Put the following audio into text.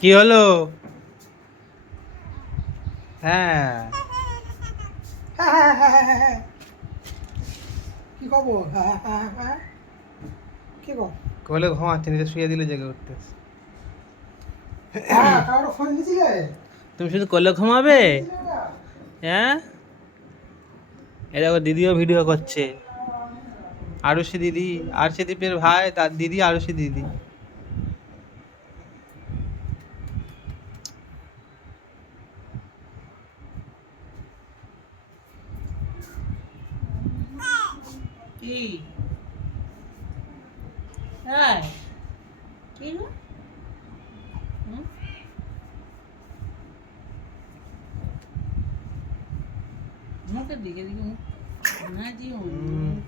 কি হলো? হ্যাঁ। কি খবর? কি খবর? কোলে ঘুমাচ্ছে, নিচে শুয়ে দিলে জেগে উঠতে। কারো ফোন দিছিলে? তুমি শুধু কোলে ঘুমাবে? হ্যাঁ, এই দেখো দিদিও ভিডিও করছে। আরুষি দিদি, আরশিদীপের ভাই, তার দিদি আরুষি দিদি। কি? হ্যাঁ, কি গো? হুম? মুখের দিকে মুখ না দিও, মুখ